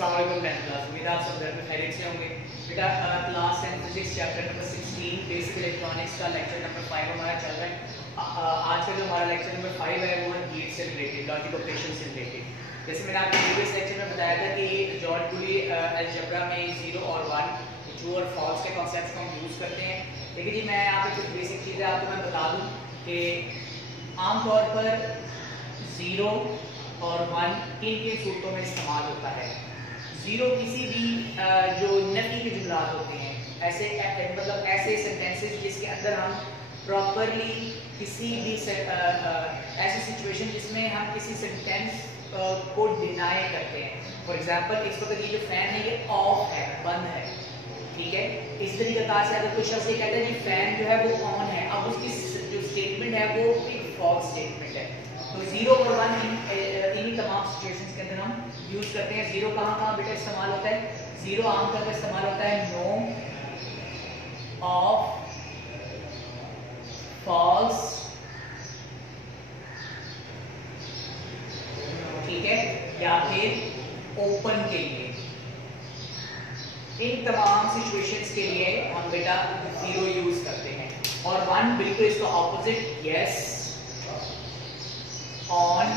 अस्सलाम वालेकुम क्लास, उम्मीद है आप सब घर में खैरियत से होंगे। बेटा class 10 physics chapter number 16 basic electronics का लेक्चर नंबर 5 हमारा चल रहा है। आज का जो हमारा लेक्चर नंबर 5 है वो है गेट से रिलेटेड, लॉजिक ऑपरेशन से रिलेटेड। जैसे मैंने आपको प्रीवियस लेक्चर में बताया था कि जॉर्ज बुली अलजेब्रा में 0 और 1 ट्रू और फॉल्स के कॉन्सेप्ट्स को हम यूज़ करते हैं। लेकिन जी मैं यहाँ पे कुछ बेसिक चीज़ें आपको मैं बता दूँ कि आमतौर पर 0 और 1 किन किन सूरतों में इस्तेमाल होता है। 0 किसी भी जो नफी के जुमलात होते हैं, ऐसे मतलब ऐसे सेंटेंसेस जिसके अंदर हम प्रॉपरली किसी भी ऐसी सिचुएशन जिसमें हम किसी सेंटेंस को डिनाई करते हैं। फॉर एग्जांपल इस वक्त ये जो फैन है ये ऑफ है, बंद है, ठीक है। इस तरीके से अगर कोई शख्स ये कहता है कि फैन जो है वो ऑन है, अब उसकी जो स्टेटमेंट है वो एक फॉल्स स्टेटमेंट है। तो 0 और 1 इन्हीं तमाम सिचुएशंस के अंदर हम यूज करते हैं। 0 कहाँ बेटा इस्तेमाल होता है? 0 आमतौर पर इस्तेमाल होता है नो, ऑफ, फॉल्स, ठीक है, या फिर ओपन के लिए। इन तमाम सिचुएशंस के लिए हम बेटा 0 यूज करते हैं। और 1 बिल्कुल इसका ऑपोजिट, यस, ऑन,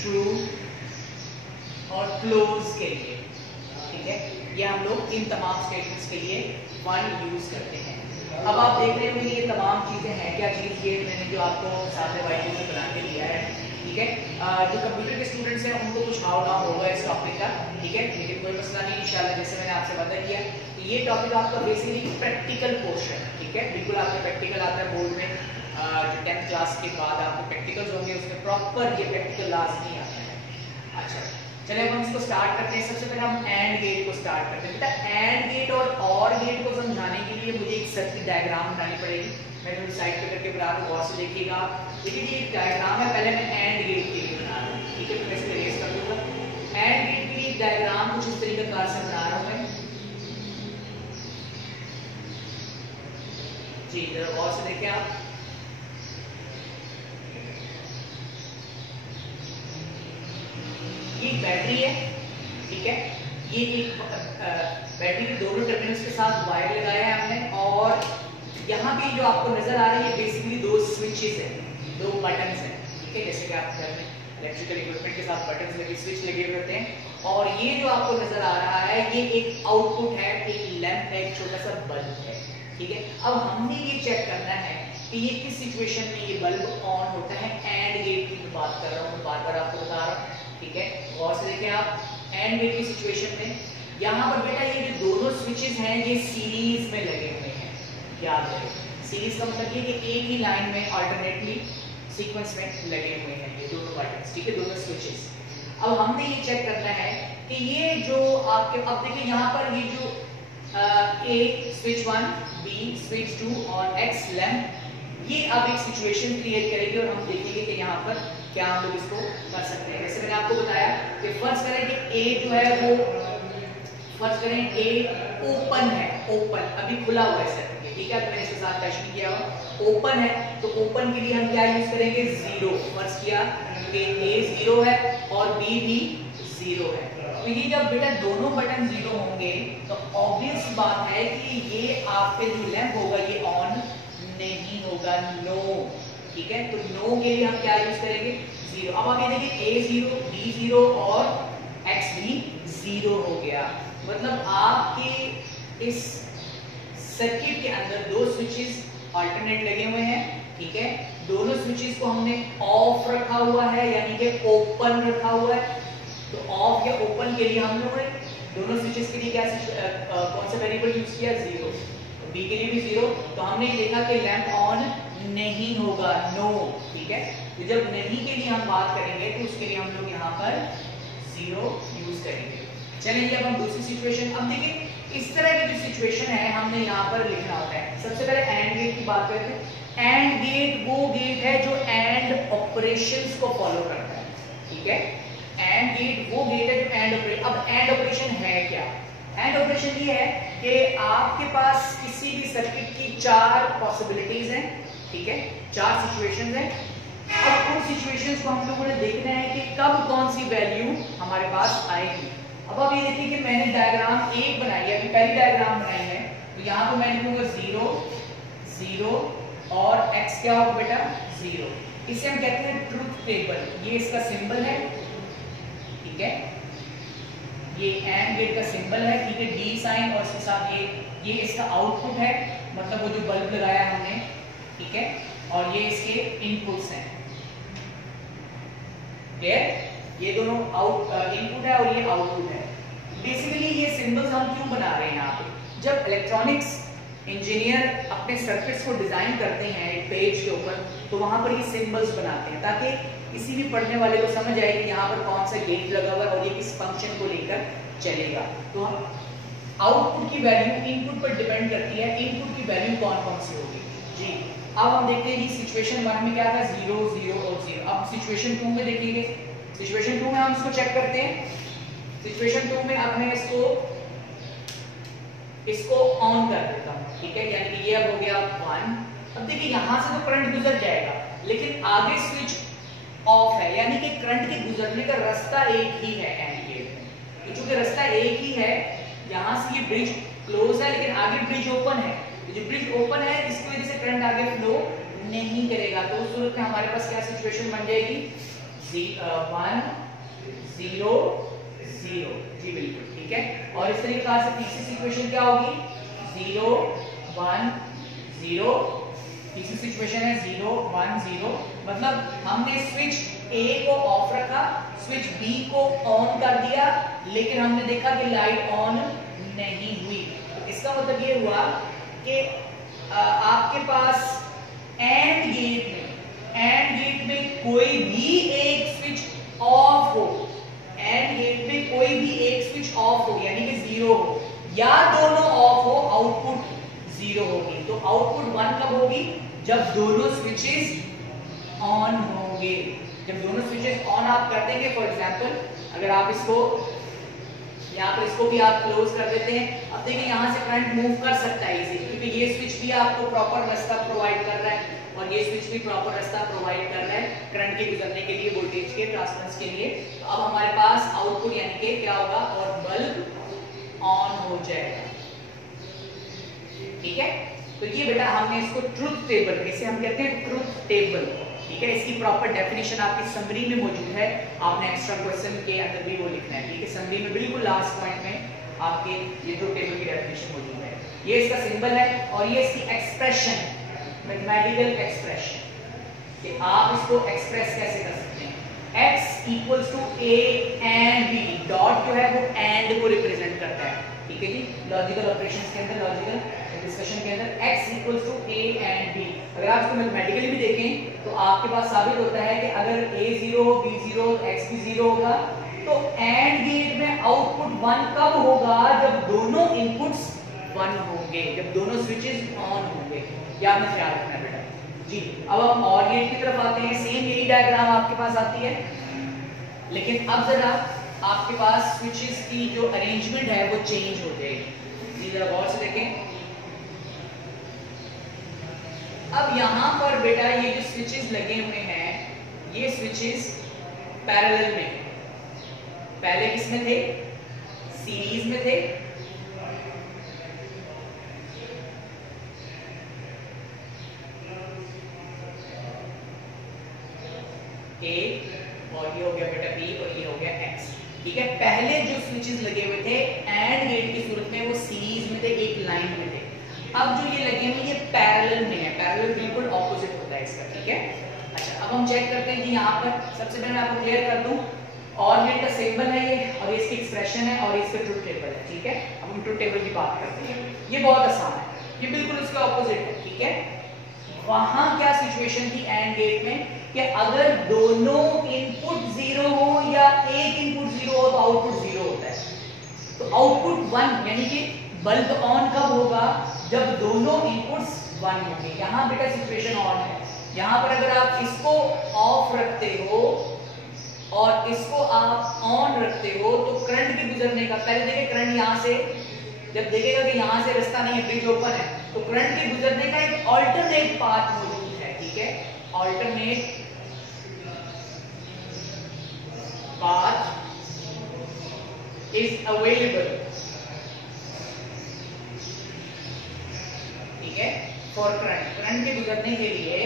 ट्रू और क्लोज के लिए, ठीक है। ये हम लोग इन तमाम स्टेटमेंट्स के लिए 1 यूज करते हैं। अब आप देख रहे होंगे ये तमाम चीजें हैं, क्या चीज ये मैंने जो आपको सामने वाइट में बना के दिया है, ठीक है। जो कंप्यूटर के स्टूडेंट्स हैं उनको कुछ हाव ना होगा इस टॉपिक का, ठीक है, लेकिन कोई मसला नहीं इंशाल्लाह। जैसे मैंने आपसे वादा किया ये टॉपिक आपका बेसिकली प्रैक्टिकल पोर्शन, ठीक है, बिल्कुल आपका प्रैक्टिकल आता है बोर्ड में। जो 10th क्लास के बाद आपको प्रैक्टिकल्स होंगे उसमें प्रॉपर ये प्रैक्टिकल लाजमी आता है। अच्छा चलिए हम इसको स्टार्ट करते हैं। सबसे पहले हम एंड गेट को स्टार्ट करते हैं। बेटा एंड गेट और गेट को समझाने के लिए मुझे एक सर्किट डायग्राम बनानी पड़ेगी। मैंने साइड पे करके बना रहा हूँ, गौर से देखिएगा। देखिए ये डायग्राम है, पहले मैं एंड गेट के लिए बना रहा हूँ, ठीक है, मैं इसको रेस कर दूंगा। एंड गेट के लिए डायग्राम कुछ इस तरीके से बना रहा हूँ मैं जी, जरा गौर से देखिए आप। ये बैटरी है, ठीक है, ये एक बैटरी के दोनों टर्मिनल्स के साथ वायर लगाया है हमने। और यहाँ पे जो आपको नजर आ रही है बेसिकली 2 स्विचेस हैं, 2 बटन्स हैं, ठीक है, जैसे कि आप घर में इलेक्ट्रिकल इक्विपमेंट के साथ बटन्स लगे, स्विच लगे हुए होते हैं। और ये जो आपको नजर आ रहा है ये एक आउटपुट है, एक लैंप है, एक छोटा सा बल्ब है, ठीक है। अब हमने ये चेक करना है कि ये किस सिचुएशन में ये बल्ब ऑन होता है। एंड गेट की बात कर रहा हूँ, बार बार आपको बता रहा हूँ, ठीक है, गौर से देखें आप। एंड गेट की सिचुएशन में यहाँ पर बेटा ये जो दोनों स्विचेस हैं ये सीरीज में लगे हुए हैं, याद रखें। सीरीज का मतलब ये कि एक ही लाइन में अल्टरनेटली सीक्वेंस में लगे हुए हैं ये दोनों बटन्स, ठीक है, दोनों स्विचेस। अब हमने ये चेक करना है कि ये जो आपके, अब देखिए यहाँ पर ये जो A स्विच 1, B स्विच 2 और X लैंप, ये अब एक सिचुएशन क्रिएट करेगी और हम देखेंगे कि यहाँ पर क्या हम लोग इसको कर सकते हैं। जैसे मैंने आपको बताया कि फर्ज करें कि A जो है वो, फर्ज करें A ओपन है, ओपन अभी खुला हुआ है सर्किट, ठीक है, मैंने इसके साथ टच नहीं किया हुआ, ओपन है। तो ओपन के लिए हम क्या यूज करेंगे? 0। फर्ज किया कि A 0 है और B भी 0 है। तो ये जब बेटा दोनों बटन 0 होंगे तो ऑब्वियस बात है कि ये आपके जो लैंप होगा ये ऑन नहीं होगा, नो, ठीक है। तो नो के लिए हम क्या यूज करेंगे? 0। अब आप ये देखिए A 0, B 0 और X भी 0 हो गया। मतलब आपके इस सर्किट के अंदर 2 स्विचेस अल्टरनेट लगे हुए हैं, ठीक है। दोनों स्विचेस को हमने ऑफ रखा हुआ है, यानी कि ओपन रखा हुआ है। तो ऑफ या ओपन के लिए हम लोगों ने दोनों स्विचेस के लिए क्या कौन सा वेरिएबल यूज किया? 0। B के लिए भी 0। तो हमने देखा कि लैंप ऑन नहीं होगा, नो, ठीक है। तो जब नहीं के लिए हम बात करेंगे तो उसके लिए हम लोग यहाँ पर 0 यूज करेंगे। चलिए अब हम दूसरी सिचुएशन, अब देखिए इस तरह की जो सिचुएशन है हमने यहाँ पर लिखना होता है। सबसे पहले एंड गेट की बात करते हैं। एंड गेट वो गेट है जो एंड ऑपरेशंस को फॉलो करता है, ठीक है। एंड गेट वो गेट है जो एंड ऑपरेशन, अब एंड ऑपरेशन है क्या? एंड ऑपरेशन ये है कि आपके पास किसी भी सर्किट की 4 पॉसिबिलिटीज हैं, ठीक है, 4 सिचुएशंस हैं। अब उन सिचुएशंस को हम लोगों ने देखना है कि कब कौन सी वैल्यू हमारे पास आएगी। अब आप ये देखिए कि मैंने डायग्राम एक बनाई है, अभी पहली डायग्राम बनाई है, तो यहाँ पे मैं लिखूंगा 0 0 और x क्या होगा बेटा 0। इसे हम कहते हैं ट्रुथ टेबल। ये इसका सिंबल है, ठीक है, ये एंड गेट का सिंबल है, ठीक है, डी साइन और इसके साथ ये इसका आउटपुट है, मतलब वो जो बल्ब लगाया हमने, ठीक है, और ये इसके इनपुट्स हैं। क्लियर? ये दोनों इनपुट है और ये आउटपुट है। बेसिकली ये सिंबल्स हम क्यों बना रहे हैं यहाँ पे? जब इलेक्ट्रॉनिक्स इंजीनियर अपने सर्किट्स को डिजाइन करते हैं एक पेज के ऊपर, तो वहां पर ये सिंबल्स बनाते हैं ताकि किसी भी पढ़ने वाले को समझ आए कि यहाँ पर कौन सा गेट लगा हुआ है और ये किस फंक्शन को लेकर चलेगा। तो आउटपुट की वैल्यू इनपुट पर डिपेंड करती है, इनपुट की वैल्यू कौन कौन सी होगी जी। अब हम देखते हैं कि सिचुएशन 1 में क्या था, 0 0 और 0। अब सिचुएशन 2 में देखेंगे, सिचुएशन 2 में हम इसको चेक करते हैं। सिचुएशन 2 में अब मैं इसको ऑन कर देता हूं, ठीक है, यानी कि ये अब हो गया 1। अब देखिए यहां से तो करंट गुजर जाएगा, लेकिन आगे स्विच ऑफ है, यानी कि करंट के गुजरने का रास्ता एक ही है एंड गेट में। तो चूंकि रास्ता एक ही है, यहां से ये ब्रिज क्लोज है लेकिन आगे ब्रिज ओपन है, तो जो ब्रिज ओपन है इसकी वजह से करंट आगे फ्लो नहीं करेगा। तो उस सूरत में हमारे पास क्या सिचुएशन बन जाएगी, 1 0 0 जी बिल्कुल, ठीक है। और इस तरीके से तीसरी सिचुएशन क्या होगी, 0 1 0। तीसरी सिचुएशन है 0 1 0, मतलब हमने स्विच ए को ऑफ रखा, स्विच बी को ऑन कर दिया, लेकिन हमने देखा कि लाइट ऑन नहीं हुई। तो इसका मतलब ये हुआ कि आपके पास एंड गेट में कोई भी एक स्विच ऑफ हो, एंड गेट में कोई भी एक स्विच ऑफ हो यानी कि 0 हो, या दोनों ऑफ हो, आउटपुट 0 होगी। तो आउटपुट 1 कब होगी, जब दोनों स्विचेस ऑन होंगे। जब दोनों स्विचेस ऑन आप कर देंगे, फॉर एग्जांपल अगर आप इसको यहाँ पर इसको भी आप क्लोज कर देते हैं, अब देखिए यहाँ से करंट मूव कर सकता है इजीली, क्योंकि ये स्विच भी आपको प्रॉपर रास्ता प्रोवाइड कर रहा है और ये स्विच भी प्रॉपर रास्ता प्रोवाइड कर रहा है करंट के गुजरने के लिए, वोल्टेज के ट्रांसफरेंस के लिए। तो अब हमारे पास आउटपुट यानी कि क्या होगा, और बल्ब ऑन हो जाएगा, ठीक है। तो ये बेटा हमने इसको ट्रुथ टेबल, इसे हम कहते हैं ट्रुथ टेबल, ठीक है। इसकी प्रॉपर डेफिनेशन आपकी समरी में मौजूद है, आपने एक्स्ट्रा क्वेश्चन के अंदर भी वो लिखना है, ठीक है। समरी में बिल्कुल लास्ट पॉइंट में आपके ये ट्रुथ टेबल की डेफिनेशन मौजूद है। ये इसका सिंबल है और ये इसकी एक्सप्रेशन, मैथमेटिकल एक्सप्रेशन, कि आप इसको एक्सप्रेस कैसे कर सकते हैं। x equals to a and b, dot जो है वो एंड को रिप्रेजेंट करता है, ठीक है जी। लॉजिकल ऑपरेशंस के अंदर, लॉजिकल डिस्कशन के अंदर x equals to a and b। अगर आप इसको मैथमेटिकली भी देखें तो आपके पास साबित होता है कि अगर a 0 b 0 x भी 0 होगा, तो एंड गेट में आउटपुट 1 कब होगा, जब दोनों इनपुट्स 1 होंगे, जब दोनों स्विचेस ऑन होंगे। याद में ख्याल रखना बेटा जी। अब हम और गेट की तरफ आते हैं, सेम यही डायग्राम आपके पास आती है, लेकिन अब जरा आपके पास स्विचेस की जो अरेंजमेंट है वो चेंज हो जाएगी जी। जरा गौर से देखें, अब यहां पर बेटा ये जो स्विचेस लगे हुए हैं, ये स्विचेस पैरेलल में, पहले किसमें थे, सीरीज में थे, A और ये हो गया बेटा B और ये हो गया X, ठीक है। पहले जो स्विचेस लगे हुए थे एंड गेट की सूरत में वो सीरीज में थे, एक लाइन में थे। अब जो ये लगे हुए ये पैरेलल में है, पैरेलल बिल्कुल ऑपोजिट होता है इसका, ठीक है। अच्छा अब हम चेक करते हैं कि यहाँ पर सबसे पहले मैं आपको क्लियर कर दूं, और गेट का सिंबल है ये, और ये इसकी एक्सप्रेशन है, और इसका ट्रुथ टेबल है, ठीक है। अब हम ट्रुथ टेबल की बात करते हैं, ये बहुत आसान है, ये बिल्कुल इसका ऑपोजिट है, ठीक है। वहां क्या सिचुएशन थी एंड गेट में, कि अगर दोनों इनपुट 0 हो या एक इनपुट 0 हो तो आउटपुट 0 होता है। तो आउटपुट 1 यानी कि बल्ब ऑन कब होगा, जब दोनों इनपुट्स 1 होंगे। यहां बेटा सिचुएशन ऑन है, यहां पर अगर आप इसको ऑफ रखते हो और इसको आप ऑन रखते हो तो करंट के गुजरने का, पहले देखिए करंट यहां से, जब देखेगा कि यहां से रास्ता नहीं है, ब्रिज ओपन है, तो करंट के गुजरने का एक अल्टरनेट पाथ मौजूद है, ठीक है। अल्टरनेट इज अवेलेबल, ठीक है, फॉर करंट के गुजरने के लिए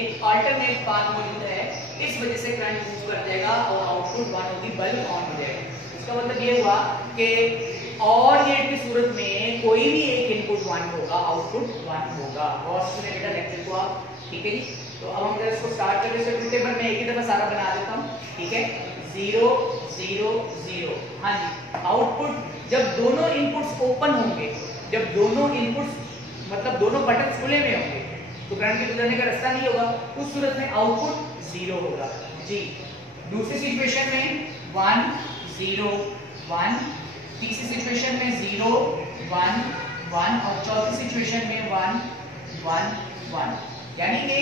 एक अल्टरनेट पाथ मौजूद है, इस वजह से करंट मूव कर जाएगा और आउटपुट 1 होगी, बल्ब ऑन हो जाएगा। इसका मतलब ये हुआ कि और गेट की सूरत में कोई भी एक इनपुट 1 होगा, आउटपुट 1 होगा। और सुने बेटा लेक्चर को आप, ठीक है जी। तो अब हम जरा इसको स्टार्ट करते हैं। ट्रूथ टेबल में एक ही दफा सारा बना देता हूं, ठीक है। 0 0 0, हाँ जी। आउटपुट जब दोनों इनपुट्स ओपन होंगे, जब दोनों इनपुट्स मतलब दोनों बटन खुले में होंगे तो करंट के गुजरने का रास्ता नहीं होगा, उस सूरत में आउटपुट 0 होगा जी। दूसरी सिचुएशन में 1 0 1, तीसरी सिचुएशन में 0 1 1 और चौथी सिचुएशन में 1 1 1। यानी कि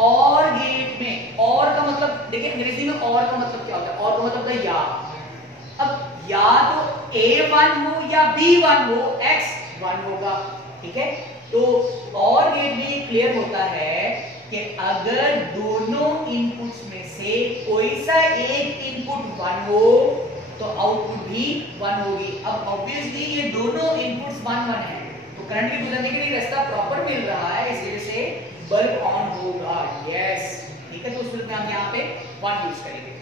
और गेट में, और का मतलब देखिए अंग्रेजी में और का मतलब क्या होता है, और का मतलब होता है या। अब या तो A1 हो या B1 हो, X 1 होगा, ठीक है। तो और गेट में ये क्लियर होता है कि अगर दोनों इनपुट्स में से कोई सा एक इनपुट 1 हो तो आउटपुट भी 1 होगी। अब ऑब्वियसली ये दोनों इनपुट्स 1 1 है, तो करंट के गुजरने के लिए रास्ता प्रॉपर मिल रहा है, इस वजह से बल्ब ऑन होगा। यस, ठीक है। तो उस सूरत में हम यहाँ पे 1 यूज करेंगे।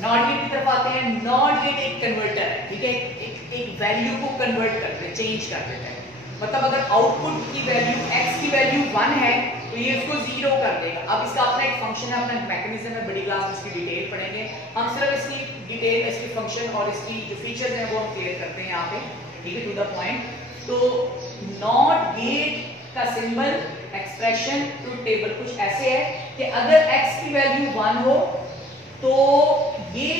नॉट गेट की तरफ आते हैं। नॉट गेट एक कन्वर्टर है, ठीक है, एक वैल्यू को कन्वर्ट करते हैं, चेंज कर देते हैं। मतलब अगर आउटपुट की वैल्यू x की वैल्यू 1 है तो ये इसको 0 कर देगा। अब इसका अपना एक फंक्शन है, अपना मैकेनिज्म है, बड़ी क्लास में इसकी डिटेल पढ़ेंगे हम। सिर्फ इसकी डिटेल, इसके फंक्शन और इसकी जो फीचर्स हैं वो हम क्लियर करते हैं यहाँ पे, ठीक है, टू द पॉइंट। तो नॉट गेट का सिंबल, एक्सप्रेशन, ट्रूथ टेबल कुछ ऐसे है कि अगर x की वैल्यू 1 हो तो ये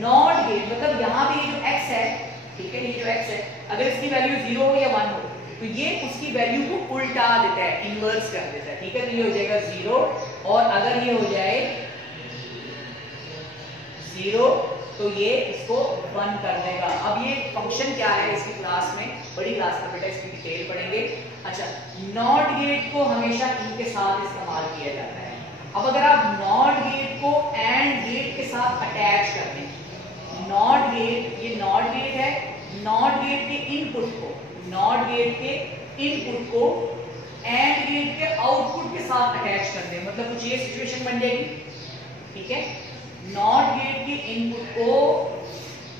नॉट गेट, मतलब यहाँ पे ये जो x है, ठीक है, ये जो x है, अगर इसकी वैल्यू 0 हो या 1 हो तो ये उसकी वैल्यू को उल्टा देता है, इन्वर्स कर देता है, ठीक है। तो ये हो जाएगा 0, और अगर ये हो जाए 0 तो ये इसको 1 कर देगा। अब ये फंक्शन क्या है इसकी क्लास में, बड़ी क्लास में बेटा इसकी डिटेल पढ़ेंगे। अच्छा, नॉट गेट को हमेशा इनके साथ इस्तेमाल किया जाता है। अब अगर आप नॉट गेट को एंड गेट के साथ अटैच कर दें, नॉट गेट, ये नॉट गेट है, नॉट गेट के इनपुट को, नॉट गेट के इनपुट को एंड गेट के आउटपुट के साथ अटैच कर दें, मतलब कुछ ये सिचुएशन बन जाएगी, ठीक है। नॉट गेट के इनपुट को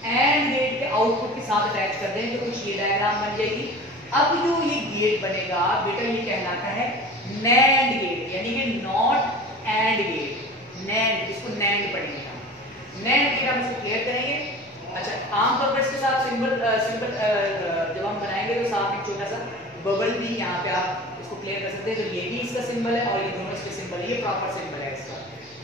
एंड गेट के आउटपुट के साथ अटैच कर दें तो कुछ ये डायग्राम बन जाएगी। अब जो ये गेट बनेगा बेटा ये कहलाता है नैंड गेट, यानी कि नॉट एंड गेट, नैंड, इसको नैंड पढ़ेंगे हम। नैंड गेट हम इसको क्लियर करेंगे। अच्छा, आमतौर पर इसके साथ सिंबल जब हम बनाएंगे तो साथ में छोटा सा बबल भी यहाँ पे आप इसको क्लियर कर सकते हैं। तो ये भी इसका सिंबल है और ये दोनों इसके सिंबल है, ये प्रॉपर सिंबल है इसका,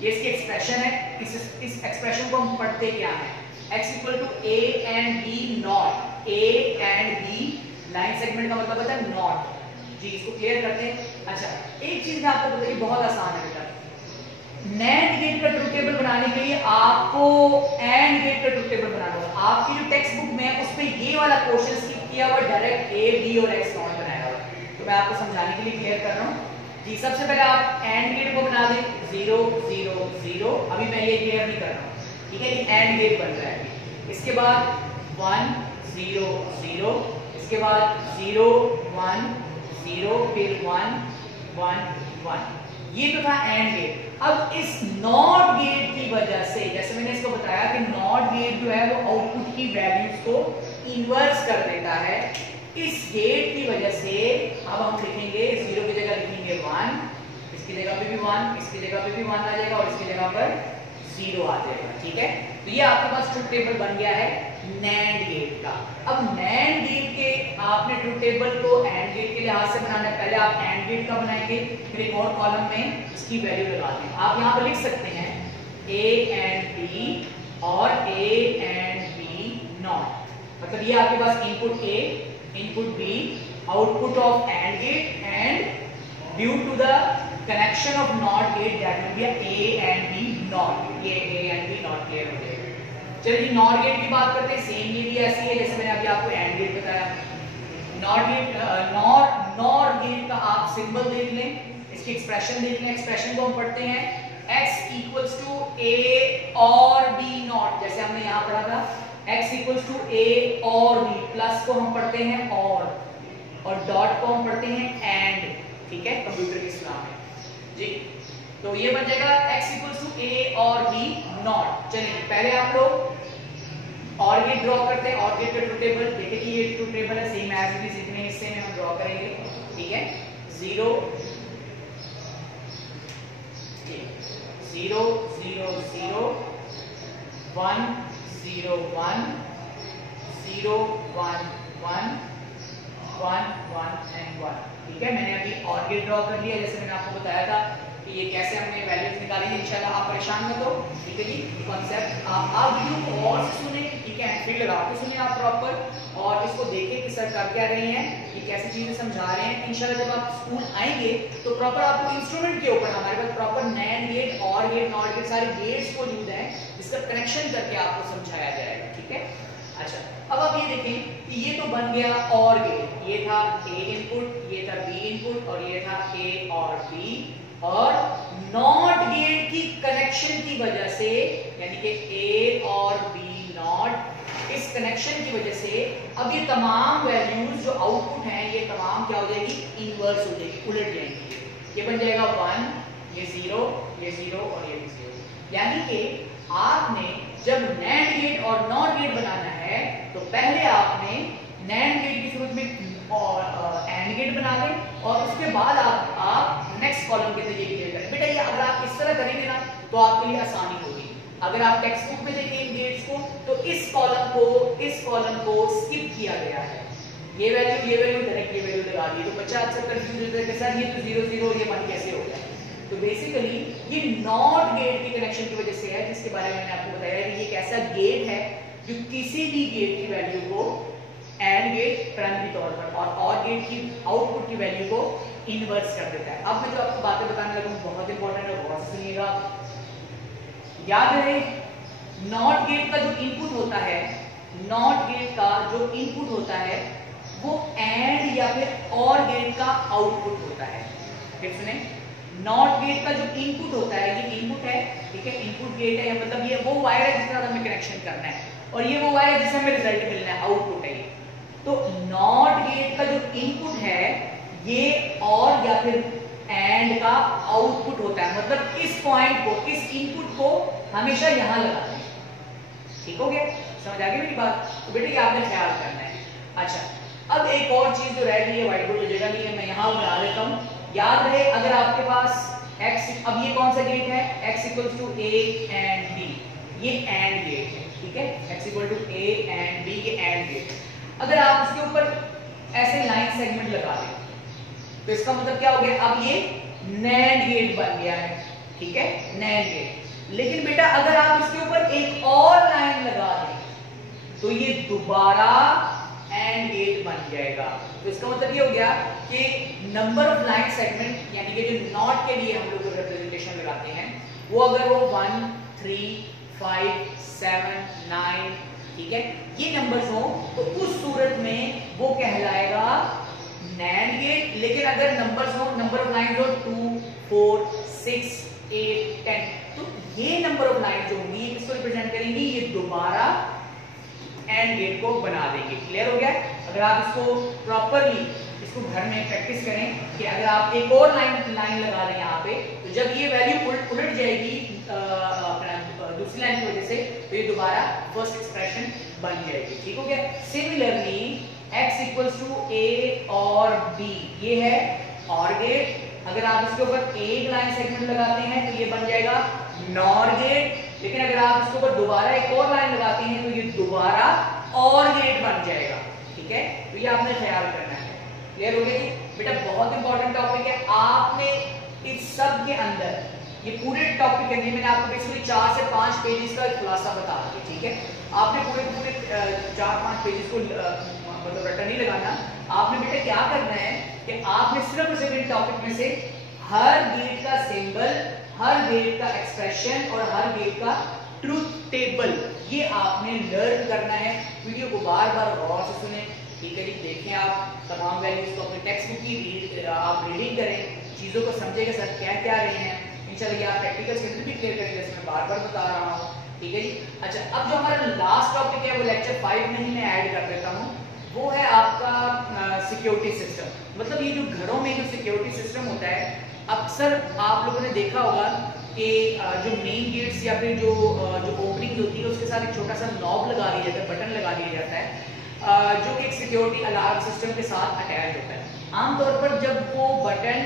ये इसकी एक्सप्रेशन है। इस एक्सप्रेशन को हम पढ़ते क्या है, x = a and b not, a and b line segment का मतलब होता है नॉट जी, इसको क्लियर करते हैं। अच्छा, एक चीज मैं आपको बताइए, बहुत आसान है बेटा, नैंड गेट का ट्रूथ टेबल बनाने के लिए आपको एंड गेट का ट्रूथ टेबल बनाना होगा। आपकी जो टेक्स्ट बुक में है उस पे ये वाला क्वेश्चन स्किप किया हुआ, डायरेक्ट a b और x नॉट बनाया हुआ, तो मैं आपको समझाने के लिए क्लियर कर रहा हूँ जी। सबसे पहले आप एंड गेट को बना दें 0 0 0, अभी मैं ये क्लियर नहीं कर रहा हूँ, ठीक है, ये एंड गेट बन रहा है। इसके बाद 1 0 0, इसके बाद 0 1 0, फिर 1 1 1, ये तो था एंड गेट। अब इस नॉट गेट की वजह से, जैसे मैंने इसको बताया कि नॉट गेट जो है वो आउटपुट की वैल्यूज को इन्वर्स कर देता है, इस गेट की वजह से अब हम लिखेंगे 0 की जगह लिखेंगे 1, इसकी जगह पे भी 1, इसकी जगह पे भी 1 आ जाएगा और इसकी जगह पर 0 आ जाएगा, ठीक है। तो ये आपके पास ट्रूथ टेबल बन गया है नैंड गेट का। अब नैंड गेट के आपने ट्रूथ टेबल को एंड गेट के लिहाज से बनाना है, पहले आप एंड गेट का बनाएंगे, फिर एक और कॉलम में इसकी वैल्यू लगा दें। आप यहाँ पर लिख सकते हैं a and b और a and b नॉट, मतलब ये आपके पास input a, input b, output of and gate, and due to the connection of NOT gate that will be a and b NOT, ये a and b NOT clear हो जाएगा। चलिए NOR gate की बात करते हैं, सेम ये भी ऐसी है जैसे मैंने अभी आपको AND गेट बताया। NOR गेट, NOR गेट का आप सिंबल देख लें, इसकी एक्सप्रेशन देख लें। एक्सप्रेशन को हम पढ़ते हैं x = a और b नॉट, जैसे हमने यहाँ पढ़ा था x इक्वल्स टू a और b, प्लस को हम पढ़ते हैं और डॉट को हम पढ़ते हैं एंड, ठीक है, कंप्यूटर के इस्लाम में जी। तो ये बन जाएगा x इक्वल्स टू a और b नॉट। चलिए पहले आप लोग और गेट ड्रॉ करते हैं, और गेट का ट्रूथ टेबल। देखिए कि ये ट्रूथ टेबल है सेम एज इट इज, इतने हिस्से में हम ड्रॉ करेंगे, ठीक है। 0 0 0 0 1 0 1 0 1 1 1 1 एंड 1, ठीक है। मैंने अभी और गेट ड्रॉ कर लिया, जैसे मैंने आपको बताया था कि ये कैसे हमने वैल्यूज निकालेंगे। इंशाल्लाह आप परेशान मत हो, ठीक है जी। कॉन्सेप्ट आप वीडियो और सुने, ठीक है, फील लगा के सुने आप प्रॉपर, और इसको देखें कि सर कर क्या रहे हैं, ये कैसी चीजें समझा रहे हैं। इंशाल्लाह जब आप स्कूल आएंगे तो प्रॉपर आपको इंस्ट्रूमेंट के ऊपर हमारे पास प्रॉपर नैंड गेट, और गेट, नॉट गेट, सारे गेट्स मौजूद हैं जिसका कनेक्शन करके आपको समझाया जाएगा, ठीक है। अच्छा, अब आप ये देखें कि ये तो बन गया और गेट, ये था A इनपुट, ये था B इनपुट, और ये था A और B, और नॉट गेट की कनेक्शन की वजह से, यानी कि A और B नॉट, इस कनेक्शन की वजह से अब ये तमाम वैल्यूज जो आउटपुट हैं ये तमाम क्या हो जाएगी, इनवर्स हो जाएगी, उलट जाएंगी। ये बन जाएगा 1, ये 0, ये 0 और ये 0। यानी कि आपने जब नैंड गेट और नॉट गेट बनाना है तो पहले आपने नैंड गेट की सूरत में और एंड गेट बना लें, और उसके बाद आप नेक्स्ट कॉलम के जरिए क्लियर करें। बेटा ये अगर आप इस तरह करेंगे ना तो आपके लिए आसानी होगी। अगर आप टेक्स्ट बुक में देखें इन गेट्स को तो इस कॉलम को स्किप किया गया है, ये वैल्यू डायरेक्ट ये वैल्यू लगा दी, तो बच्चा अक्सर कंफ्यूज होता है कि सर ये तो 0 0 ये 1 कैसे हो गया। तो बेसिकली ये नॉट गेट के कनेक्शन की वजह से है, जिसके बारे में मैंने आपको बताया कि ये एक ऐसा गेट है जो किसी भी गेट की वैल्यू को एंड गेट प्राइमरी तौर पर और गेट की आउटपुट की वैल्यू को इनवर्स कर देता है। अब मैं जो आपको बातें बताने लगा हूं बहुत इंपॉर्टेंट है, गौर से सुनिएगा। याद रहे नॉट गेट का जो इनपुट होता है, नॉट गेट का जो इनपुट होता है वो एंड या फिर और गेट का आउटपुट होता है। फिर सुने, नॉट गेट का जो इनपुट होता है, ये इनपुट है, ठीक है, इनपुट गेट है, मतलब ये वो वायर है जिसके साथ हमें कनेक्शन करना है, और ये वो वायर है जिससे हमें रिजल्ट मिलना है, आउटपुट है ये। तो नॉट गेट का जो इनपुट है ये और या फिर एंड का आउटपुट होता है, मतलब इस पॉइंट को, इस इनपुट को हमेशा यहां लगाते हैं। ठीक हो गया, समझ आ गई मेरी बात? तो बेटे ये आपने ख्याल करना है। अच्छा, अब एक और चीज जो रह गई है व्हाइट बोर्ड की जगह नहीं है, मैं यहां बना देता हूं। याद रहे अगर आपके पास x, अब ये कौन सा गेट है, x equals to a and b, ये एंड गेट है, ठीक है, x equal to a and b के एंड गेट। अगर आप उसके ऊपर ऐसे लाइन सेगमेंट लगा दें तो इसका मतलब क्या हो गया, अब ये नैंड गेट बन गया है, ठीक है, नैंड गेट। लेकिन बेटा अगर आप इसके ऊपर एक और लाइन लगा दें तो ये दोबारा एंड गेट बन जाएगा। तो इसका मतलब ये हो गया कि नंबर ऑफ लाइन सेगमेंट, यानी कि जो नॉट के लिए हम लोग रिप्रेजेंटेशन लगाते हैं, वो अगर वो 1 3 5 7 9, ठीक है, ये नंबर्स हो तो उस सूरत में वो कहलाएगा नैंड गेट। लेकिन अगर नंबर्स हो, नंबर ऑफ लाइन हो 2 4 6 8 10, तो ये नंबर ऑफ लाइन जो होंगी इसको रिप्रेजेंट करेंगी, ये दोबारा एंड गेट को बना देंगे। क्लियर हो गया? अगर आप इसको प्रॉपरली इसको घर में प्रैक्टिस करें कि अगर आप एक और लाइन लगा दें यहाँ पे, तो जब ये वैल्यू उलट जाएगी दूसरी लाइन की वजह से, तो ये दोबारा फर्स्ट एक्सप्रेशन बन जाएगी। ठीक हो गया? Similarly x equals to a और b, ये है और गेट। अगर आप इसके ऊपर एक लाइन सेगमेंट लगाते हैं तो ये बन जाएगा नॉर गेट। लेकिन अगर आप इसके ऊपर दोबारा एक और लाइन लगाते हैं तो ये दोबारा और गेट बन जाएगा। ठीक है, तो ये आपने ख्याल करना है। क्लियर हो गया जी? बेटा बहुत इंपॉर्टेंट टॉपिक है, आपने इस सब के अंदर ये पूरे टॉपिक के लिए मैंने आपको बेसिकली 4 से 5 पेजेस का खुलासा बता दिया। ठीक है, आपने पूरे 4-5 पेजेस को मतलब रट्टा नहीं लगाना। आपने बेटा क्या करना है कि आपने सिर्फ उस टॉपिक में से हर गेट का सिंबल, हर गेट का एक्सप्रेशन और हर गेट का ट्रूथ टेबल, ये आपने लर्न करना है। वीडियो को बार बार गौर से सुने, ठीक है जी, देखें आप तमाम वैल्यूज को, अपने टेक्स्ट बुक की आप रीडिंग करें, चीज़ों को समझेगा सर क्या क्या रहे हैं। इंशाल्लाह ये आप प्रैक्टिकल्स के अंदर भी क्लियर करेंगे, जैसे मैं बार बार बता रहा हूँ। ठीक है जी। अच्छा, अब जो हमारा लास्ट टॉपिक है वो लेक्चर 5 में ही मैं ऐड कर देता हूँ, वो है आपका सिक्योरिटी सिस्टम। मतलब ये जो घरों में जो सिक्योरिटी सिस्टम होता है, अक्सर आप लोगों ने देखा होगा कि जो मेन गेट्स या फिर जो ओपनिंग होती है उसके साथ एक छोटा सा नॉब लगा दिया जाता है, बटन लगा दिया जाता है, जो कि एक सिक्योरिटी अलार्म सिस्टम के साथ अटैच होता है। आमतौर पर जब वो बटन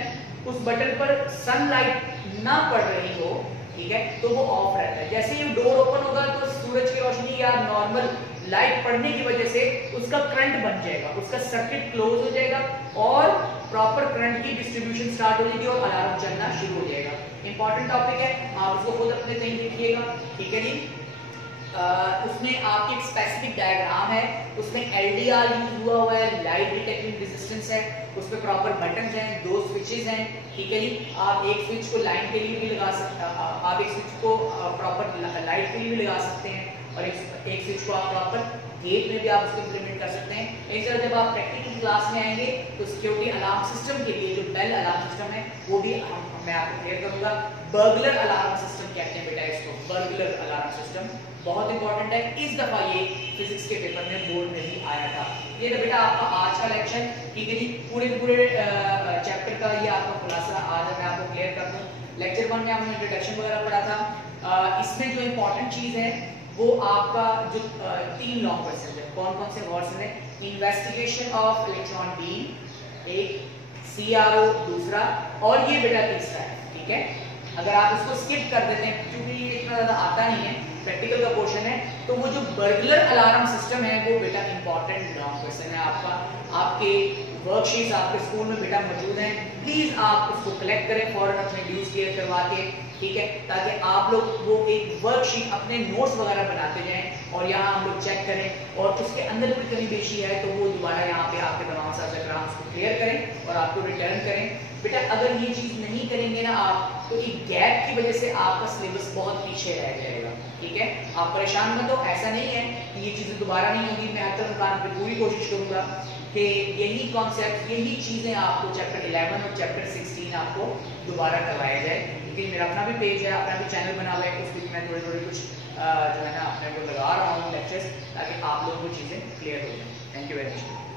उस बटन पर सनलाइट ना पड़ रही हो, ठीक है, तो वो ऑफ रहता है। जैसे ही डोर ओपन होगा तो सूरज की रोशनी या नॉर्मल लाइट पड़ने की वजह से उसका करंट बन जाएगा, उसका सर्किट क्लोज हो जाएगा और प्रॉपर करंट की डिस्ट्रीब्यूशन स्टार्ट हो जाएगी और अलार्म चलना शुरू हो जाएगा। इंपॉर्टेंट टॉपिक है, आप उसको खुद अपने कहीं देखिएगा, ठीक है जी। उसमें आपकी एक स्पेसिफिक डायग्राम है, उसमें LDR यूज हुआ है, लाइट डिटेक्टिंग रेजिस्टेंस है, उसमें प्रॉपर बटन्स हैं, 2 स्विचेस हैं, ठीक है जी। आप एक स्विच को लाइन के लिए भी लगा सकते हैं, आप एक स्विच को प्रॉपर लाइट के लिए भी लगा सकते हैं और एक स्विच को आप प्रॉपर गेट में भी आप उसको इम्प्लीमेंट कर सकते हैं। इस तरह जब आप प्रैक्टिकल क्लास में आएंगे तो सिक्योरिटी अलार्म सिस्टम के लिए जो बेल अलार्म सिस्टम है वो भी मैं आपको क्लियर करूंगा। बर्गलर अलार्म सिस्टम कहते हैं बेटा इसको, बर्गलर अलार्म सिस्टम बहुत इंपॉर्टेंट है। इस दफा ये फिजिक्स के पेपर में बोर्ड में भी आया था। ये तो बेटा आपका आज का लेक्चर, ठीक है जी। पूरे चैप्टर का ये आपका खुलासा आज मैं आपको क्लियर कर दूं। लेक्चर 1 में हमने इंट्रोडक्शन वगैरह पढ़ा था। इसमें जो इंपॉर्टेंट चीज है वो आपका जो 3 लॉन्ग क्वेश्चन है, कौन कौन से क्वेश्चन है? इन्वेस्टिगेशन ऑफ इलेक्ट्रॉन बीम एक, CRO दूसरा, और ये बेटा तीसरा है, ठीक है। अगर आप इसको स्किप कर देते हैं क्योंकि ये इतना ज्यादा आता नहीं है, प्रैक्टिकल का पोर्शन है, तो वो जो बर्गलर अलार्म सिस्टम है वो बेटा इंपॉर्टेंट लॉन्ग क्वेश्चन है आपका। आपके वर्कशीट्स आपके स्कूल में बेटा मौजूद हैं, प्लीज आप उसको कलेक्ट करें फौरन अपने ड्यूज क्लियर करवा के, ठीक है, ताकि आप लोग वो एक वर्कशीट अपने नोट्स वगैरह बनाते जाएं और यहाँ हम लोग चेक करें और उसके अंदर कोई कमी पेशी है तो वो दोबारा यहाँ पे आपके तमाम सब्जेक्ट उसको क्लियर करें और आपको रिटर्न करें। बेटा अगर ये चीज नहीं करेंगे ना आप, तो एक गैप की वजह से आपका सिलेबस बहुत पीछे रह जाएगा, ठीक है। आप परेशान मत हो, ऐसा नहीं है कि ये चीजें दोबारा नहीं होगी। मैं हर तरह पे पूरी कोशिश करूंगा कि यही कॉन्सेप्ट, यही चीजें आपको चैप्टर 11 और चैप्टर 16 आपको दोबारा करवाया जाए। क्योंकि मेरा अपना भी पेज है, अपना भी चैनल बना हुआ है, उसमें मैं थोड़ी कुछ जो है ना अपने को लगा रहा हूँ लेक्चर्स, ताकि आप लोगों को चीजें क्लियर हो जाए। Thank you very much.